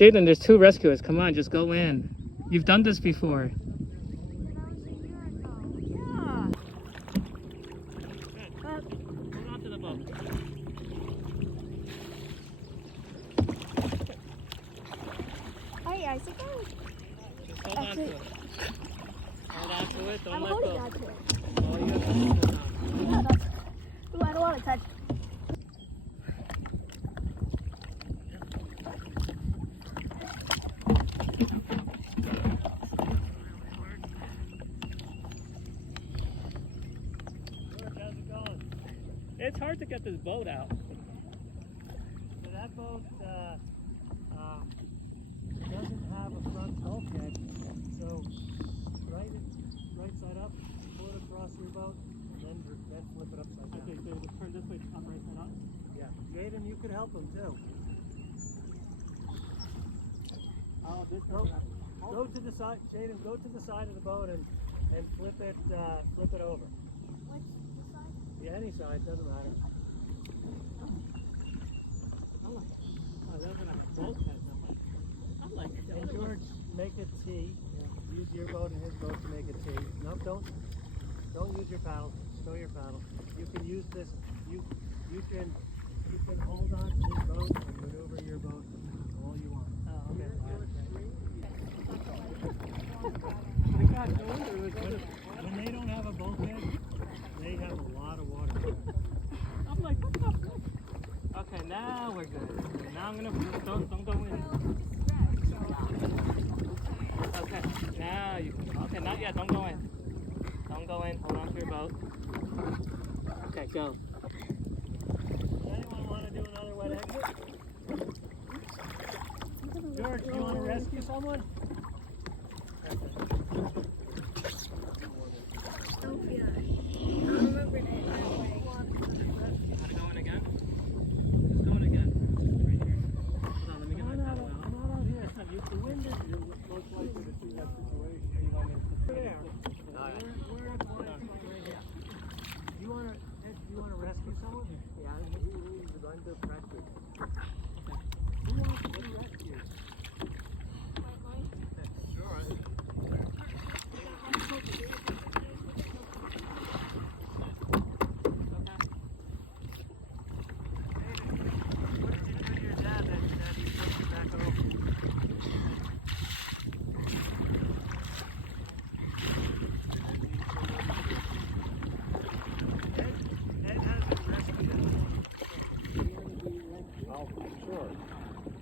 Jaden, there's 2 rescuers. Come on, just go in. You've done this before. Hold on to the boat. I think Just hold on to it. Hold on to it. Don't I'm let holding go. on to it. Oh, you have to hold it on. Yeah, Ooh, I don't want to touch it. How's it going? It's hard to get this boat out. So that boat doesn't have a front bulkhead, so right side up, pull it across your boat, and then flip it upside down. Okay, so we turn this way up, right side up? Yeah. Jaden, you could help him too. Oh, this go to the side, Jaden, go to the side of the boat and flip it over. Which side? Yeah, any side, doesn't matter. Oh, those are not bulkheads. I like it. And George, make a T. Use your boat and his boat to make a T. No, don't use your paddle. Stow your paddle. You can use this. You can hold on to this boat and maneuver your boat all you want. Oh, okay. When they don't have a bulkhead, they have a lot of water. I'm like, what the fuck? Okay, now we're good. Now I'm gonna don't go in. Okay, now you can go. Okay, not yet. Don't go in. Don't go in. Hold on to your boat. Okay, go. Does anyone want to do another wet exit? George, do you want to rescue someone? Oh, yeah. I remember it. Want to go in again? Just go in again. Right here. Hold on, let me get my paddle out. I'm not out here. The wind is most likely to see that situation. You want me to there? We're at point right here. Do you want to rescue someone? Yeah, we're going to practice. Who wants to be rescued? Sure.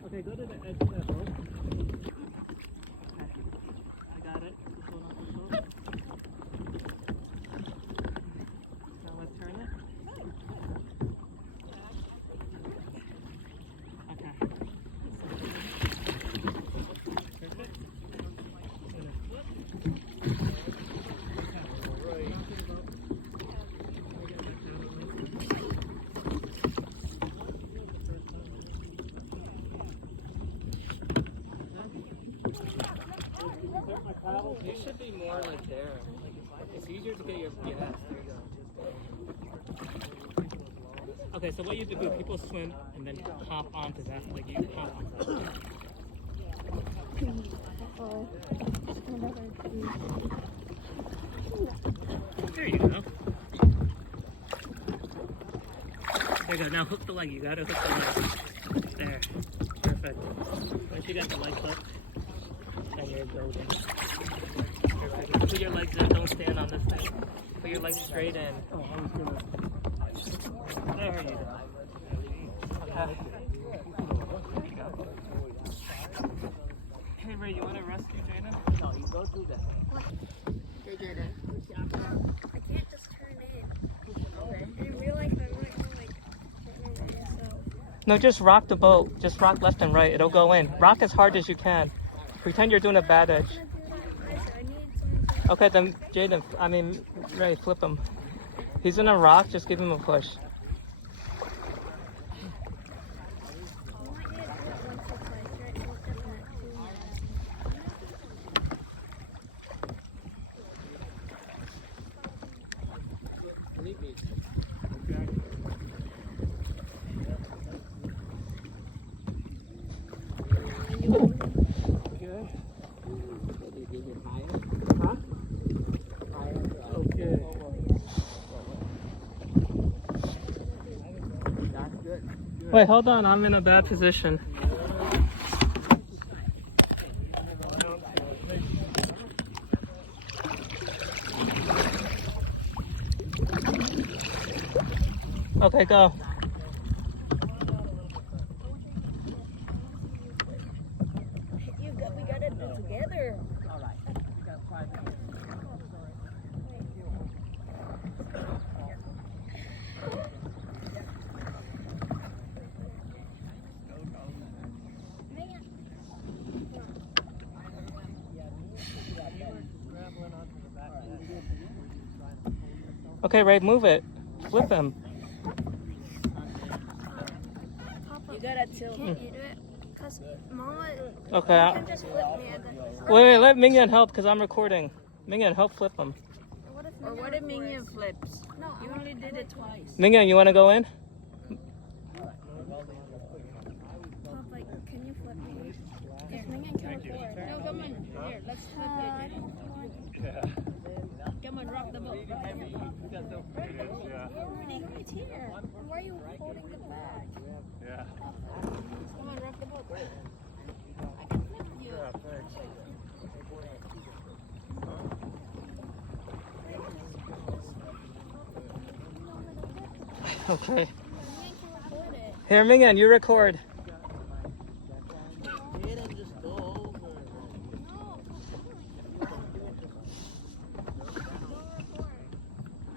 Okay, go to the edge of that boat. Okay. I got it. Just hold on to the boat. Now let's turn it. Okay. Turn it. It's gonna flip. Okay. Hold on to the boat. You should be more like there. It's easier to get your yes. There you go. Okay, so what you have to do? People swim and then hop onto that. Like you hop onto that. There you go. There you go. Now hook the leg. You gotta hook the leg. There. Perfect. Once you got the leg hooked, then you're golden. Perfect. Put your legs in. Don't stand on this thing. Put your legs straight in. Oh, I was gonna. There you go. Okay. There you go. Hey Ray, you want to rescue Jaden? No, you don't do that. Hey, Jaden. I can't just turn in. I didn't realize I wasn't going to turn in, so. No, just rock the boat. Just rock left and right. It'll go in. Rock as hard as you can. Pretend you're doing a bad edge. Okay, then Jaden, Ray, flip him. He's gonna rock, just give him a push. And Okay. Huh? Okay. That's good. Wait, hold on. I'm in a bad position. Okay, go. We gotta do it together. All right. We got 5 minutes. Okay, Ray, move it. Flip him. You gotta tilt. Can't you do it? Cause Mama, Okay. you can just flip me. Wait, let Mingyan help because I'm recording. Mingyan, help flip him. Or what if Minion flips? No, you only did it twice. Mingyan, you want to go in? Like, can you flip me? If Minion can record. No, come on. Here, let's flip it. Come on, rock the boat. Rock the boat. We're already right here. Why are you holding the bag? Yeah. Come on, rock the boat. I can flip you. Okay. Minion can record it. Here, Mingyan, you record. Just go over. No.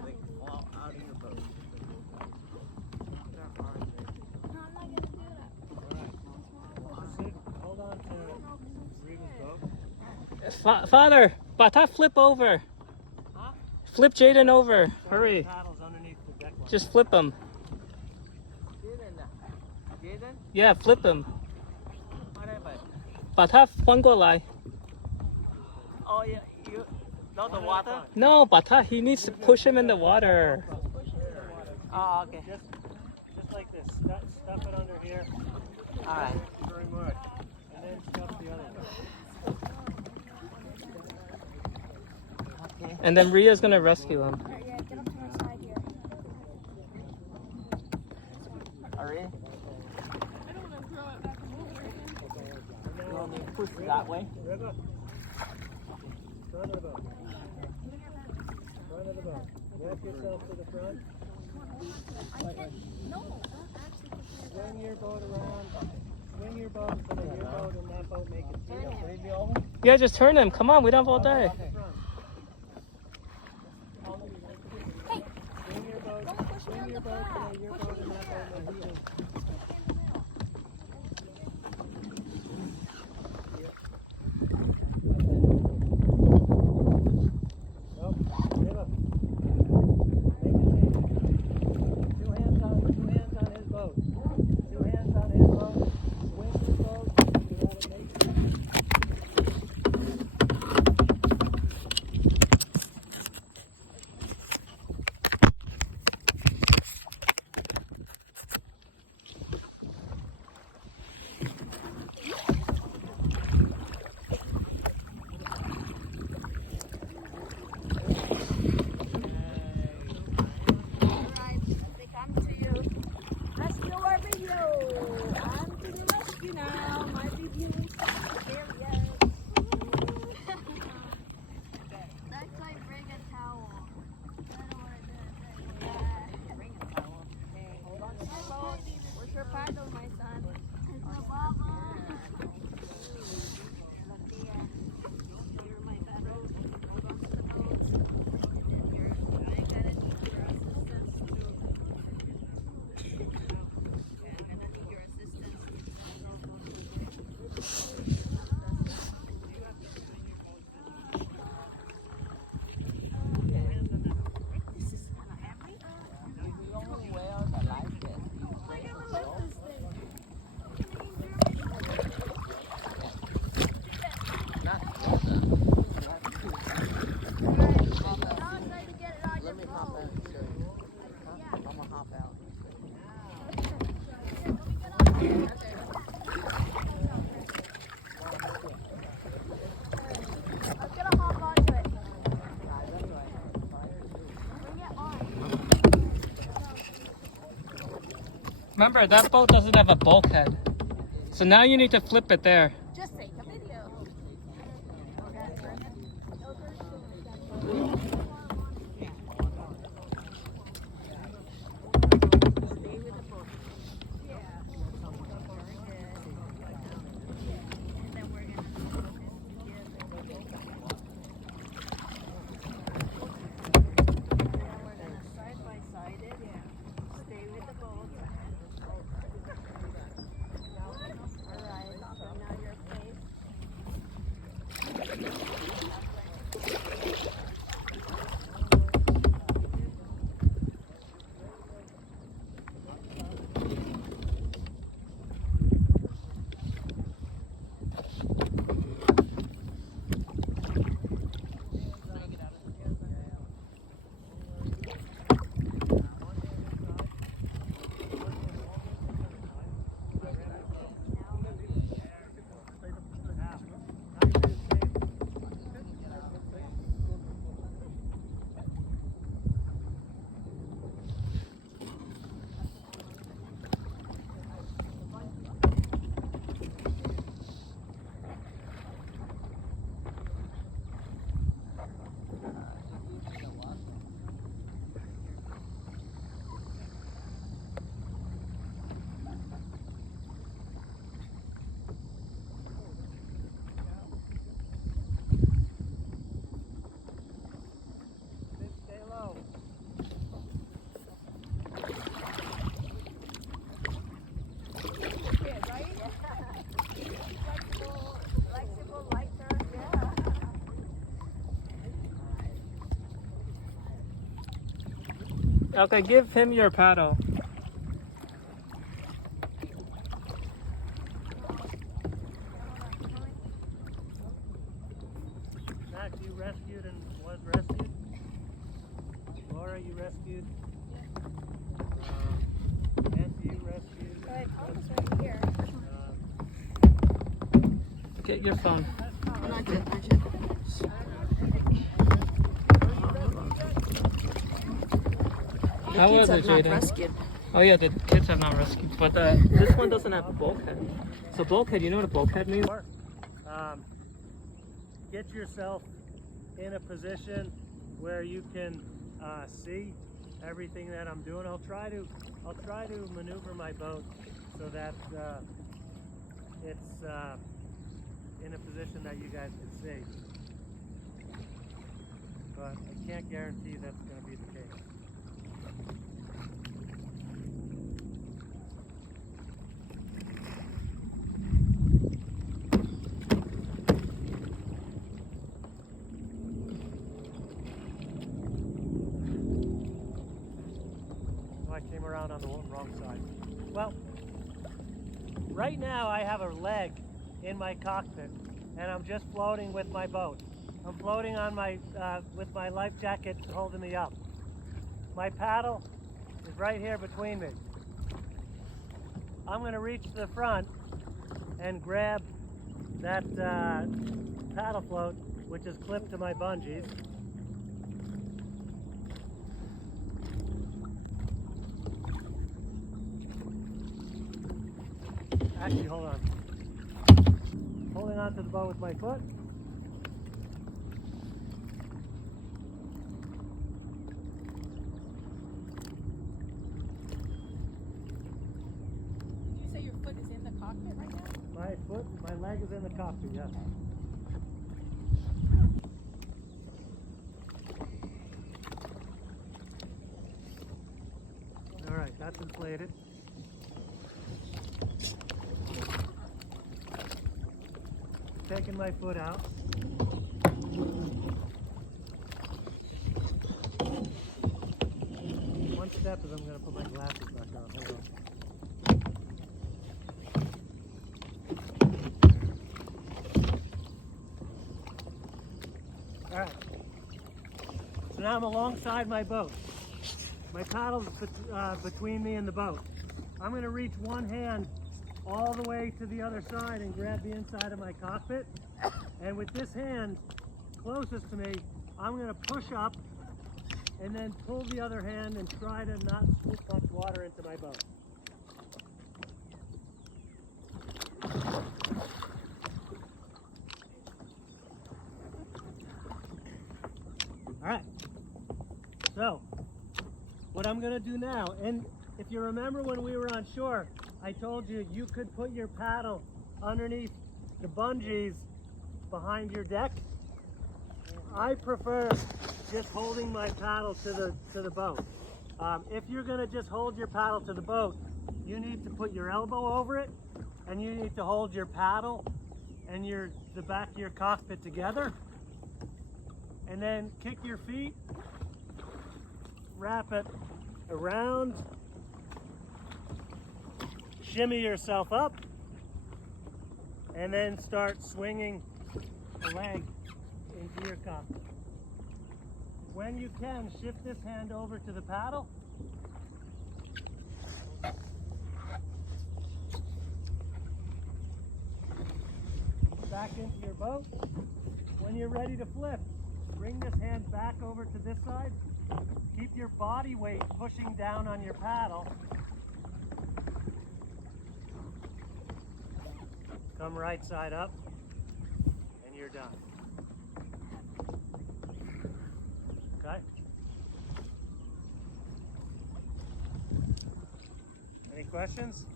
Like, fall out of your boat. No, I'm not gonna do that. Hold on to Father, Bata, flip over. Huh? Flip Jaden over. Hurry. Paddles underneath the deck line. Just flip him. Jaden? Yeah, flip him. Whatever. Bata, Fangolai. Oh, yeah. You. Not the water? No, Bata, he needs to push him in the water. Oh, okay. Just like this. Stuff it under here. All right. Thank you very much. And then stuff the other one. Okay. And then Ria's gonna rescue him. Alright, yeah, get up to my side here. All right. I don't want to throw it back over. You want me to push it that way? Riva. Front of the boat. Front of the boat. Walk yourself to the front. No, not actually. Swing your boat around. Swing your boat so that your boat and that boat make it zero. Yeah, just turn him. Come on, we don't have all day. Swing your boat. Swing your boat so that your boat and that boat make it zero. Remember, that boat doesn't have a bulkhead. So now you need to flip it there. Just take a video. Okay, give him your paddle. Max, you rescued and was rescued? Laura, you rescued? Nancy, you rescued? I promise right here. Get your phone. Not yet. How old is Jaden? Oh yeah, the kids have not rescued, but this one doesn't have a bulkhead. So bulkhead, you know what a bulkhead means? Get yourself in a position where you can see everything that I'm doing. I'll try to maneuver my boat so that it's in a position that you guys can see. But I can't guarantee that's going to be the case. I came around on the wrong side. Well, right now I have a leg in my cockpit and I'm just floating with my boat. I'm floating on my with my life jacket holding me up. My paddle is right here between me. I'm going to reach to the front and grab that paddle float, which is clipped to my bungees. Actually, hold on. Holding on to the boat with my foot. Did you say your foot is in the cockpit right now? My leg is in the cockpit, yes. All right, that's inflated. Taking my foot out. One step is I'm going to put my glasses back on. Hold on. All right. So now I'm alongside my boat. My paddle's between me and the boat. I'm going to reach one hand all the way to the other side and grab the inside of my cockpit. And with this hand closest to me, I'm going to push up and then pull the other hand and try to not scoop much water into my boat. So, what I'm going to do now, and if you remember when we were on shore, I told you you could put your paddle underneath the bungees behind your deck. I prefer just holding my paddle to the boat. If you're going to just hold your paddle to the boat, you need to put your elbow over it, and you need to hold your paddle and the back of your cockpit together, and then kick your feet, wrap it around, shimmy yourself up, and then start swinging a leg into your cockpit. When you can, shift this hand over to the paddle. Back into your boat. When you're ready to flip, bring this hand back over to this side. Keep your body weight pushing down on your paddle. Come right side up, and you're done. Okay? Any questions?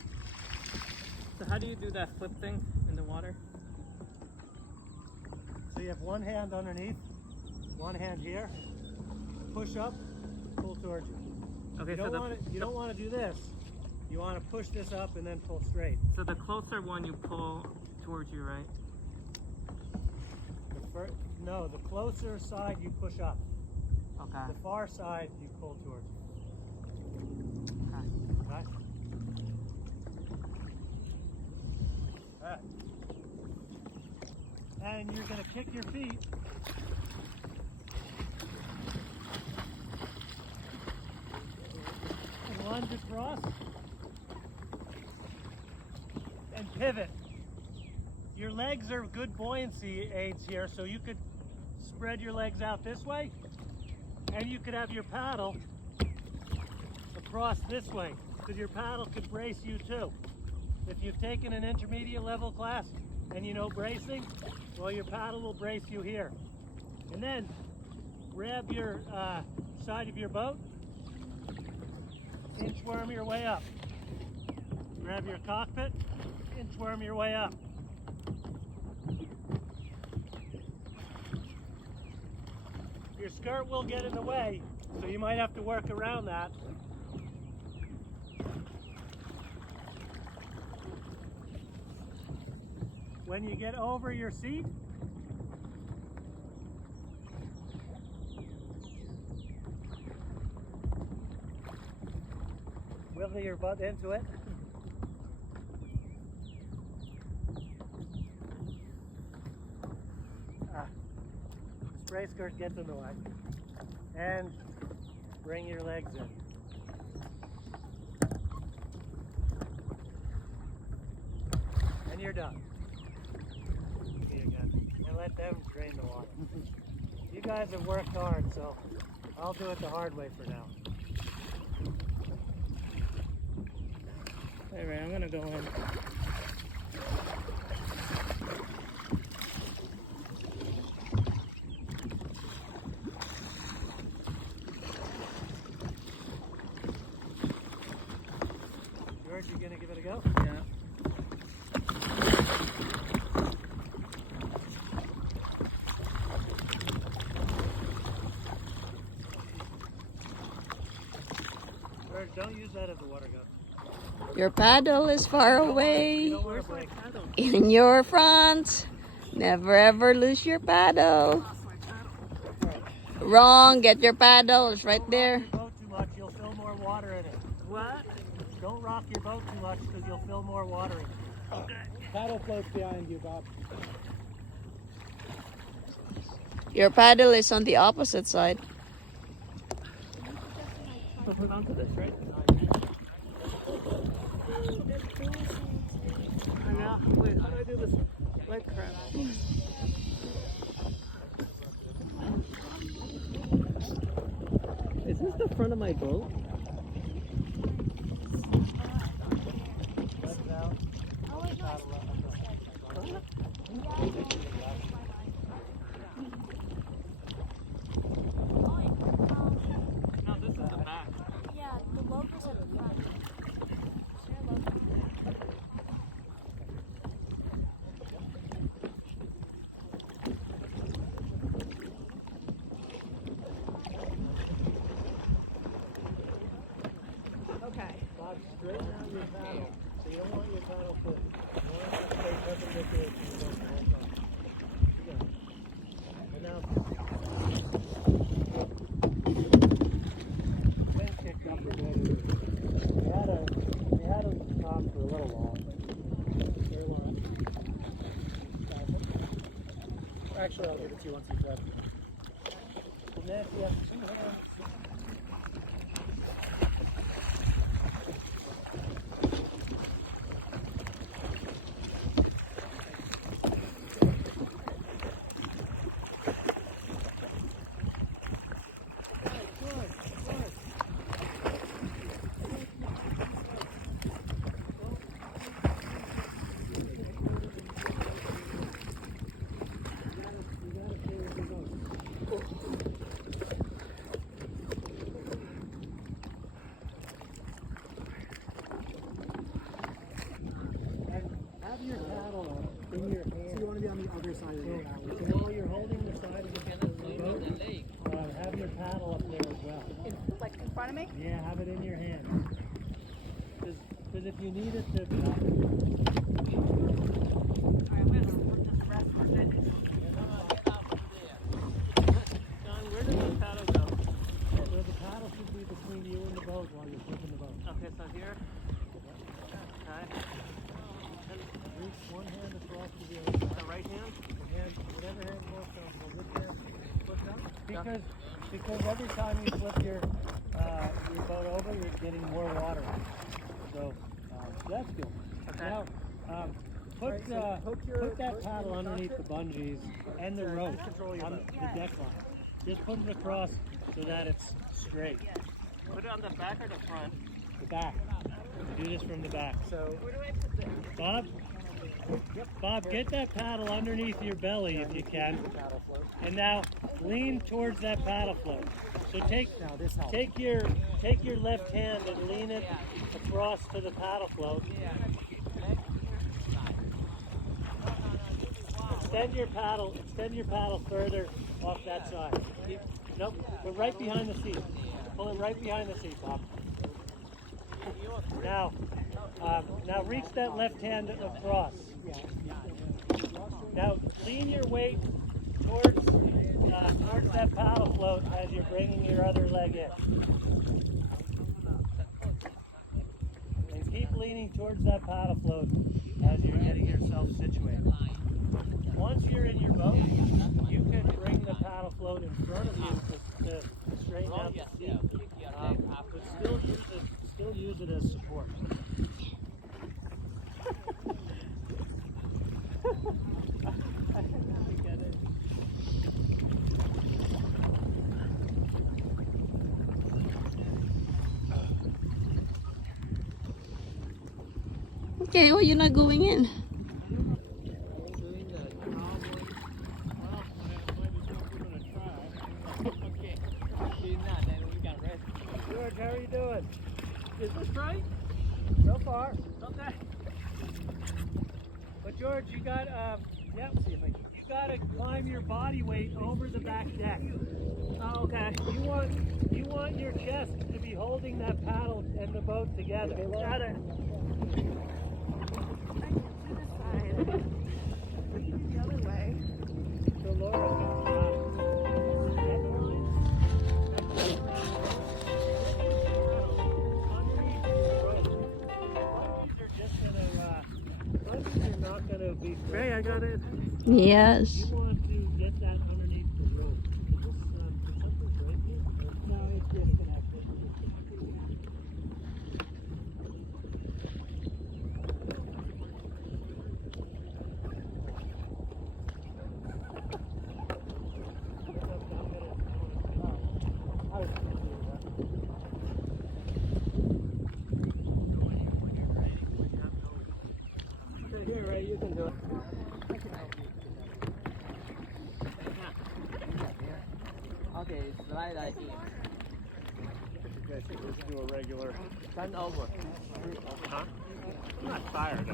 So how do you do that flip thing in the water? So you have one hand underneath, one hand here. Push up, pull towards you. Okay, You don't want to do this. You want to push this up and then pull straight. so the closer one you pull towards you, right? No, the closer side you push up. Okay. The far side you pull towards you. Okay. Okay? Alright. And you're going to kick your feet. And lunge across. And pivot. Your legs are good buoyancy aids here, so you could spread your legs out this way, and you could have your paddle across this way, because your paddle could brace you too. If you've taken an intermediate level class and you know bracing, well, your paddle will brace you here. And then grab your side of your boat, inchworm your way up. Grab your cockpit, inchworm your way up. Your skirt will get in the way, so you might have to work around that. When you get over your seat, wiggle your butt into it. Spray skirt gets in the way. And bring your legs in. And you're done. See you again. And let them drain the water. You guys have worked hard, so I'll do it the hard way for now. Alright, I'm gonna go in. George, you gonna give it a go? Yeah. George, don't use that as a water gun. Your paddle is far You away. don't want Where's to my break. paddle? In your front. Never ever lose your paddle. Lost my paddle. Wrong. Get your paddle. It's right Don't there. rock your boat too much, you'll fill more water in it. What? Don't rock your boat too much because you'll fill more water in it. Okay. Paddle floats behind you, Bob. Your paddle is on the opposite side. So hold on to this, right? I know. Wait, how do I do this? Leg crab. Is this the front of my boat? Let it out. straighten out your paddle. So you don't want your paddle foot. You want it to stay perpendicular to your boat the whole time. Yeah. And now, wind kicked up a bit. We had a talk for a little while. Very long. Actually, I'll give it to you once you've read. And then if you have 2 hands, have your paddle in your hand. So you want to be on the other side of the paddle. So while you're holding the side of the boat, have your paddle up there as well. Like in front of me? Yeah, have it in your hand. Because if you need it to... Alright, I'm gonna just rest for a minute. John, where does the paddle go? So the paddle should be between you and the boat while you're flipping the boat. Okay, so here. Okay. Reach one hand across to the other side. The right hand? Whatever hand most comfortable. This hand flipped up. Because every time you flip your boat over, you're getting more water. So that's good. Okay. Now, put that paddle underneath the bungees and the rope on the deck line. Just put it across so that it's straight. Put it on the back or the front? The back. Do this from the back. So, where do I put this? Bob, get that paddle underneath your belly if you can. And now lean towards that paddle float. So take your left hand and lean it across to the paddle float. Extend your paddle further off that side. Nope, we're right behind the seat. Pull it right behind the seat, Bob. Now reach that left hand across. Now lean your weight towards that paddle float as you're bringing your other leg in. And keep leaning towards that paddle float as you're getting yourself situated. Once you're in your boat, you can bring the paddle float in front of you to straighten out the seat, but still use it as support. Okay, well, you're not going in. George, how are you doing? Is this right? So far. Okay. But George, you got you got to climb your body weight over the back deck. Oh, okay. You want your chest to be holding that paddle and the boat together. Got it. The other way. So Laura, you're not going to be. Ray, I got it. Yes. You want to get that underneath the rope. Something's breaking. No, it's disconnected. Here, Ray, you can do it. Okay, slide like it. I think let's do a regular. Turn over. Huh? I'm not tired.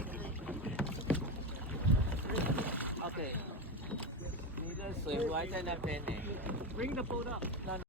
Okay. 你的水壶还在那边呢。 Bring the boat up. No,